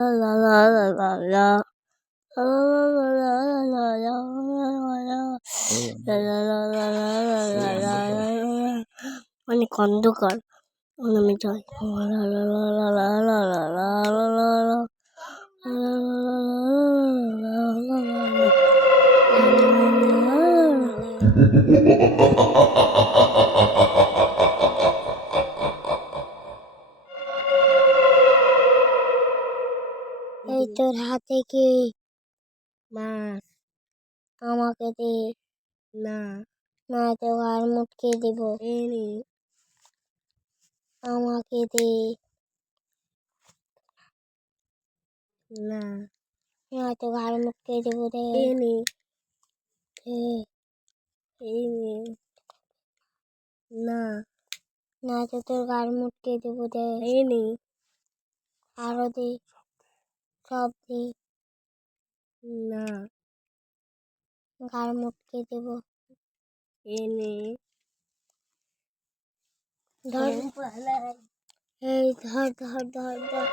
la la la la la. La la la la la la la la. অনেক অন্ধকার আমি যাই লা লা লা লা লা লা লা লা লা লা। এই তোর হাতে কি মাছ? আমাকে দে। না না তো আর মুটকে দিব। আমাকে দে। না না তো আর মুটকে দিব দে। না না তো তোর গার মুটকে দিব দে। আরো দে। সব দে। না গার মুটকে দেব। ধর এই ধর ধর ধর ধর